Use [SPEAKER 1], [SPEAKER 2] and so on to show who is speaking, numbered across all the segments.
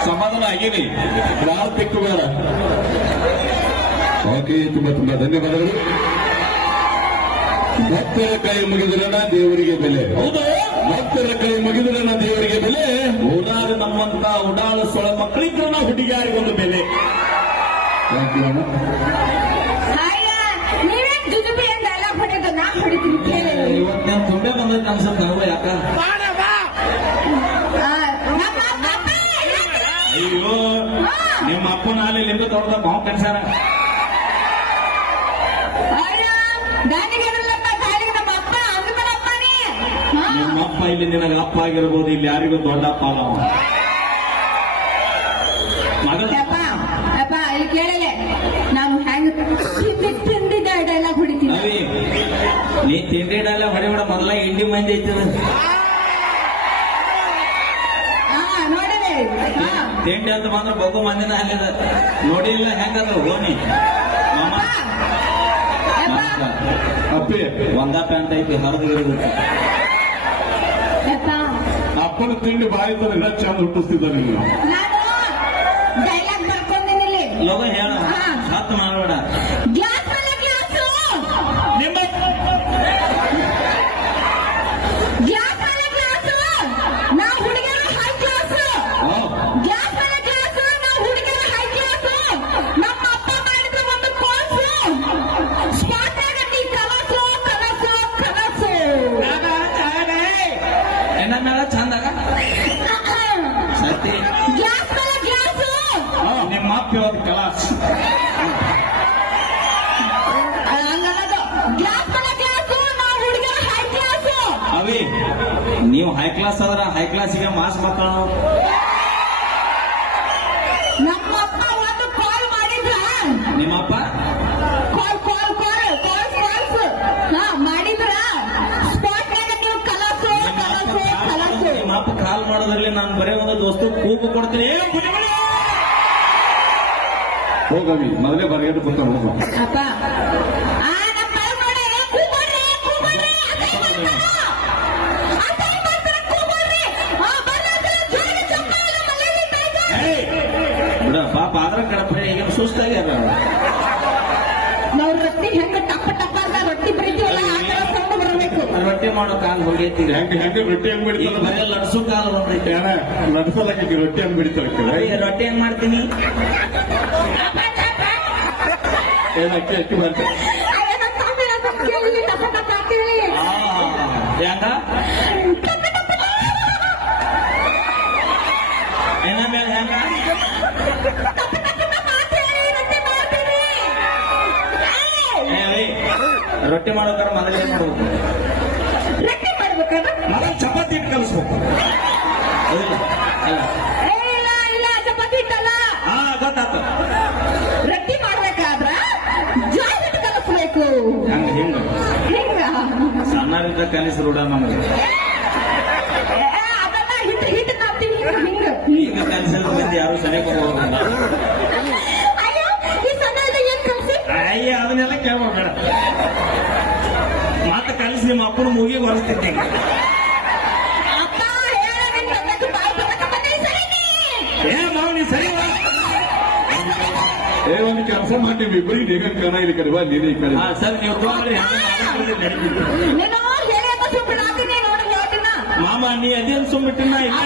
[SPEAKER 1] ಸಮಾಧಾನ ಆಗೀನಿ, ಯಾರು ತೆಕ್ಕು ಬೇಡ. ಓಕೆ, ತುಂಬಾ ತುಂಬಾ ಧನ್ಯವಾದಗಳು. ಭಕ್ತರ ಕೈ ಮುಗಿದ್ರನ ದೇವರಿಗೆ ಬೆಲೆ. ಹೌದು, ಭಕ್ತರ ಕೈ ಮುಗಿದ್ರನ ದೇವರಿಗೆ ಬೆಲೆ. ಓಡಾಡ ನಮ್ಮಂತ ಉಡಾಳ ಸೊಳ ಮಕ್ಕಳಿದ್ರನ ಹುಡುಗಿಯಾರಿಗೊಂದು ಬೆಲೆ. ಇವತ್ತು ನಾನು ತುಂಬೆ ಬಂದದ್ದು ಅನ್ಸುತ್ತೆ ನನಗೂ. ಯಾಕ ಅಯ್ಯೋ, ನಿಮ್ಮ ಅಪ್ಪನ ಹಾಲಿ ಲಿಂಗ ತೊಡ್ದ ಬಾವು ಕನ್ಸಾರ. ನಿಮ್ಮಪ್ಪ ಇಲ್ಲಿ ನಿನಗೆ ಅಪ್ಪ ಆಗಿರ್ಬೋದು, ಇಲ್ಲಿ ಯಾರಿಗೂ ದೊಡ್ಡ ಅಪ್ಪ ಅಲ್ಲ ಅವ. ಮಗಳ
[SPEAKER 2] ಇಲ್ಲಿ ಕೇಳಲೆ ನಾವು ಹೆಂಗ್ ತಿಂದಿ ಡೈಲಾಗ್ ಹೊಡಿತೀವಿ.
[SPEAKER 1] ನೀ ತಿಂಡಿ ಡೈಲಾಗ್ ಹೊಡಿಬೇಡ, ಮೊದಲ ಇಂಡಿ ಮಂದಿ ಐತದ
[SPEAKER 2] ನೋಡಲೆ.
[SPEAKER 1] ತಿಂಡಿ ಅಂತ ಬಂದ್ರೆ ಬಗ್ಗು ಮಂದಿನ ಅಲ್ಲದ ನೋಡಿಲ್ಲ ಹೆಂಗಂದ್ರು ಹೋನಿ ಅಪ್ಪಿ ಒಂದ ಪ್ಯಾಂಟ್ ಐತಿ ಹರಿದು. ಅಪ್ಪನ ತಿಂಡಿ ಬಾಯಿ ತಂದ್ರೆ ಚಂದ ಹುಟ್ಟಿಸ್ತಿದ್ದ ನೀವು.
[SPEAKER 2] ಡೈಲಾಗ್ ಬರ್ಕೊಂಡಿದ್ದೀನಿ.
[SPEAKER 1] ಲೋಗ ಹೇಳ, ಹತ್ತು ಮಾಡಬೇಡ.
[SPEAKER 2] ಗ್ಲಾಸ್ ಮೇಲೆ ಗ್ಲಾಸು,
[SPEAKER 1] ನಿಮ್ಮ
[SPEAKER 2] ಗ್ಲಾಸ್ ಮೇಲೆ ಗ್ಲಾಸು, ನಾವು ಹುಡುಗರು ಹೈ ಕ್ಲಾಸು. ಗ್ಲಾಸ್ ಮೇಲೆ ಗ್ಲಾಸು, ನಾವು ಹುಡುಗರು ಹೈ ಕ್ಲಾಸು. ನಮ್ಮ ಅಪ್ಪ ಮಾಡಿದ ಒಂದು ಕೋರ್ಸು, ಸ್ಪಾಟ್ ಆಗಟ್ಟಿ ಕಲಸು ಕಲಸು ಕಲಸು.
[SPEAKER 1] ಏನ ಚಂದಾಗ ಸತ್ತಿ.
[SPEAKER 2] ಗ್ಲಾಸ್ ಮೇಲೆ ಗ್ಲಾಸು,
[SPEAKER 1] ನಿಮ್ಮ ಅಪ್ಪ ಇವತ್ತು ಕಲಾಸ್.
[SPEAKER 2] ಹಂಗನ್ನೋದು. ಗ್ಲಾಸ್ ಮೇಲೆ ಗ್ಲಾಸು, ನಾವು ಹುಡುಗರು ಹೈ ಕ್ಲಾಸು.
[SPEAKER 1] ಅವಿ ನೀವು ಹೈ ಕ್ಲಾಸ್ ಆದ್ರ ಹೈ ಕ್ಲಾಸಿಗೆ ಮಾಸ್ ಮಕ್ಕಳು.
[SPEAKER 2] ನಮ್ಮಪ್ಪ ಒಂದು ಕಾಲ್ ಮಾಡಿದ್ರ,
[SPEAKER 1] ನಿಮ್ಮಪ್ಪ
[SPEAKER 2] ಮಾಡಿದ್ರ ಸ್ಪಾಟ್ ನೀವು ಕಲಸು ಕಲಸು ಕಲಸು.
[SPEAKER 1] ನಿಮ್ಮಪ್ಪ ಕಾಲ್ ಮಾಡೋದ್ರಲ್ಲಿ ನಾನು ಬರೀ ಒಂದು ದೋಸ್ತು ಕೂಗು ಕೊಡ್ತೀನಿ. ಹೋಗವಿ ಮೊದಲೇ ಬರಗಟ್ಟು ಕೊಡ್ತಾನೆ ಹೋಗ.
[SPEAKER 2] ಅಪ್ಪ
[SPEAKER 1] ಬಿಡ ಪಾಪ ಆದ್ರ ಕಡಪ ಈಗ ಸುಸ್ತಾಗ್ಯಾರ.
[SPEAKER 2] ನಾವು ರೊಟ್ಟಿ ಹೆಂಗ ಟಪ್ಪ ಟಪ್ಪ ಅಂತ ರೊಟ್ಟಿ ಬರೀತೀವಲ್ಲ, ಆ ತರ ಸೌಂಡ್ ಬರಬೇಕು.
[SPEAKER 1] ರೊಟ್ಟಿ ಮಾಡೋ ಕಾಲ್ ಹೋಗೈತಿ. ಹೆಂಗೆ ರೊಟ್ಟಿ ಹೆಂಗ್ ಬಿಡ್ತಾರೆ, ಬರೀ ಲಡ್ಸು ಕಾಲ ಬಂದೈತಿ. ಲಡ್ಸಲಕ್ಕೆ ರೊಟ್ಟಿ ಹೆಂಗ್ ಬಿಡ್ತಾರೆ. ರೊಟ್ಟಿ ಹೆಂಗ್ ಮಾಡ್ತೀನಿ, ಏನಕ್ಕೆ ಅಕ್ಕಿ ಮಾಡ್ತಾರೆ ಹೆಂಗ ಏನ ಮೇಲೆ ಹೆಂಗ ರೊಟ್ಟಿ ಮಾಡೋಕಾರ ಮೊದಲೇ ಮಾಡ್ಬೇಕು.
[SPEAKER 2] ರೊಟ್ಟಿ ಮಾಡ್ಬೇಕಾದ್ರೆ
[SPEAKER 1] ಮೊದಲು ಚಪಾತಿ ಹಿಟ್ಟು ಕಲಿಸ್ಬೇಕು.
[SPEAKER 2] ಇಲ್ಲ ಚಪಾತಿ ಇಟ್ಟಲ್ಲ.
[SPEAKER 1] ಗೊತ್ತಾತ.
[SPEAKER 2] ರೊಟ್ಟಿ ಮಾಡ್ಬೇಕಾದ್ರ ಜೋಳ ಹಿಟ್ಟು ಕಲಿಸ್ಬೇಕು.
[SPEAKER 1] ಹಂಗ ಹಿಂಗ
[SPEAKER 2] ಹಿಂಗ
[SPEAKER 1] ಸಣ್ಣರಿಂದ ಕಲಿಸಿ ರೂಢ ನಮಗೆ.
[SPEAKER 2] ಅದನ್ನ ಹಿಟ್ಟು ಹಿಟ್ಟು ನಾವ್ತೀವಿ ಹಿಂಗ
[SPEAKER 1] ಈಗ ಕಲಿಸಲು ಮಂದಿ ಯಾರು ಸರಿಯಾಗಿ ಹೋಗೋದಿಲ್ಲ.
[SPEAKER 2] ಅಯ್ಯೋ, ಈ ಸಣ್ಣ ಏನ್ ಕಲ್ಸಿ?
[SPEAKER 1] ಅಯ್ಯ ಅದನ್ನೆಲ್ಲ ಕೇಳಬೇಡ. ಮಾತ ಕಲಿಸಿ ನಿಮ್ಮ ಅಪ್ಪನ ಮೂಗಿಗೆ ಹೊರಸ್ತಿದ್ದೆ.
[SPEAKER 2] ಅಪ್ಪ ಹೇಳ, ನಿನ್ ತಂದಕ್ಕೆ ಬಾಯಿ ಬರಕ ಬಂದೆ ಸರಿನಿ.
[SPEAKER 1] ಮಾವ ನೀ ಸರಿ ಒಂದು ಕೆಲಸ ಮಾಡ್ತೀವಿ, ಇಬ್ಬರಿಗೆ ನೀಗ ಕಣ ಇಲ್ಲಿ ಕಡೆ ಬಾ, ನೀನೇ ಈ ಕಡೆ. ಸರ್ ನೀವು ತಗೊಂಡ್ರಿ
[SPEAKER 2] ನೀನು ಹೇಳಿ ಅಂತ ಸುಮ್ಮನಾತೀನಿ ನೋಡಿ ಹೇಳ್ತೀನ.
[SPEAKER 1] ಮಾಮ ನೀ ಅದೇನು ಸುಮ್ಮಿಟ್ಟಿನ ಇಲ್ಲ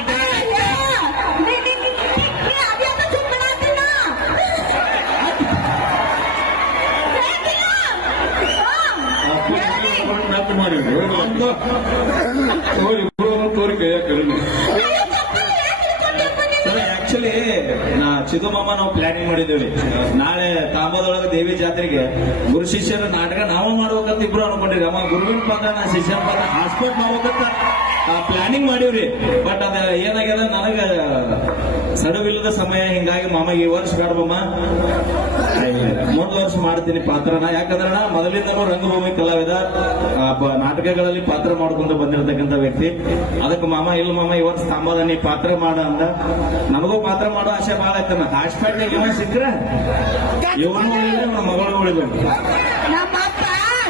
[SPEAKER 1] ತೋರಿ ಕೈಯ ಕಡಿಮೆ. ಆಕ್ಚುಲಿ ಚಿದು ಮಾಮ ನಾವು ಪ್ಲಾನಿಂಗ್ ಮಾಡಿದ್ದೇವೆ. ನಾಳೆ ತಾಂಬದೊಳಗೆ ದೇವಿ ಜಾತ್ರೆಗೆ ಗುರು ಶಿಷ್ಯರ ನಾಟಕ ನಾವು ಮಾಡ್ಬೇಕಂತ ಇಬ್ರು ಅನ್ಕೊಂಡಿರಿ. ಅಮ್ಮ ಗುರುವಿನ ಪದ ನಾ ಶಿಷ್ಯನ ಪದ ಹಾಸ್ಪಿಟ್ ಮಾಡ್ಬೇಕಂತ ಪ್ಲಾನಿಂಗ್ ಮಾಡೀವ್ರಿ. ಬಟ್ ಅದ ಏನಾಗ್ಯದ, ನನಗ ಸಡವಿಲ್ಲದ ಸಮಯ. ಹಿಂಗಾಗಿ ಮಾಮ ಈ ವರ್ಷ ಬೇಡಬಮ್ಮ, ಮುಂದ್ ವರ್ಷ ಮಾಡ್ತೀನಿ ಪಾತ್ರನ. ಯಾಕಂದ್ರೆ ಮೊದಲಿಂದನೂ ರಂಗಭೂಮಿ ಕಲಾವಿದ, ನಾಟಕಗಳಲ್ಲಿ ಪಾತ್ರ ಮಾಡ್ಕೊಂಡು ಬಂದಿರತಕ್ಕಂಥ ವ್ಯಕ್ತಿ. ಅದಕ್ಕೆ ಮಾಮ ಇಲ್ಲ ಮಾಮ ಈ ವರ್ಷ ತಾಂಬದ ನೀ ಪಾತ್ರ ಮಾಡ ಅಂದ. ನನಗೂ ಪಾತ್ರ ಮಾಡೋ ಆಸೆ ಭಾಳ ಆಯ್ತನ. ಹಾಸ್ಪಿಟ್ಲಿಗೆ ಇವನ್ ಸಿಕ್ಕ್ರ ಇವನು ಉಳಿದ್ರೆ ನಮ್ಮ ಮಗಳು ಉಳಿಬೇಕು.
[SPEAKER 2] ನಮ್ಮ ಅಪ್ಪ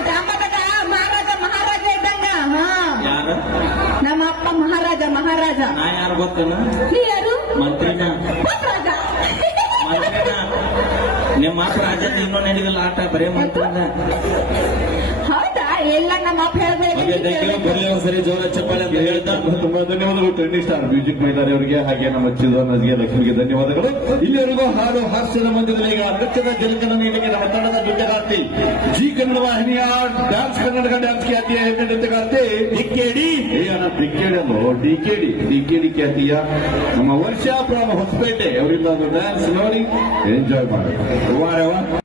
[SPEAKER 2] ಮಹಾರಾಜ ಇದ್ದಂಗ.
[SPEAKER 1] ಯಾರು?
[SPEAKER 2] ನಮ್ಮ ಅಪ್ಪ ಮಹಾರಾಜ.
[SPEAKER 1] ನಾ ಯಾರು ಗೊತ್ತಲ್ಲ?
[SPEAKER 2] ಯಾರು?
[SPEAKER 1] ಮಂತ್ರಿನ
[SPEAKER 2] ಪುಟ್ರಾಜ.
[SPEAKER 1] ಮಂತ್ರಿನ ನಿಮ್ಮ ಮಾತು ರಾಜ್ಯದ ಇನ್ನೂ ನಡೆದಿಲ್ಲ ಆಟ ಬರೇ ಮಂತ್ರಿನ
[SPEAKER 2] ಹೌದಾ ಎಲ್ಲ ನಮ್ಮ ಅಪ್ಪ ಹೇಳಿದ್ರೆ
[SPEAKER 1] ಬರ್ಲಿ ಒಂದ್ಸರಿ ಜೋರ ಚಪ್ಪಾಳೆ ಅಂತ ಹೇಳ್ತಾ
[SPEAKER 3] ತುಂಬಾ ಧನ್ಯವಾದಗಳು ಟ್ರೆಂಡಿಂಗ್ ಸ್ಟಾರ್ ಮ್ಯೂಸಿಕ್ ಮೈದಾರಿ ಅವರಿಗೆ ಹಾಗೆ ನಮ್ಮ ಚಿದಾನಸ್ಗೆ ಲಕ್ಷ್ಮಿಗೆ ಧನ್ಯವಾದಗಳು. ಇಲ್ಲಿವರೆಗೂ ಹಾಡು ಹಾಸ್ಯದ ಮಂದಿರದಲ್ಲಿ ಈಗ ನೃತ್ಯದ ಜಲಕನ ನೀಡಿಕೆ ನಮ್ಮ ತಂಡದ ನೃತ್ಯಗಾರ್ತಿ ಜಿ ಕನ್ನಡ ವಾಹಿನಿಯ ಡ್ಯಾನ್ಸ್ ಕರ್ನಾಟಕ ಡ್ಯಾನ್ಸ್ ಖ್ಯಾತಿಯ ಹೆಣ್ಣು ನೃತ್ಯಗಾರ್ತಿ ಡಿಕೆಡಿ ಡಿಕೆಡಿ ಅಲ್ಲೋ ಡಿಕೆಡಿ ಖ್ಯಾತಿಯ ನಮ್ಮ ವರ್ಷ ಫ್ರಮ್ ಹೊಸಪೇಟೆ ಅವರಿಂದ ಡ್ಯಾನ್ಸ್ ನೋಡಿ ಎಂಜಾಯ್ ಮಾಡಿ.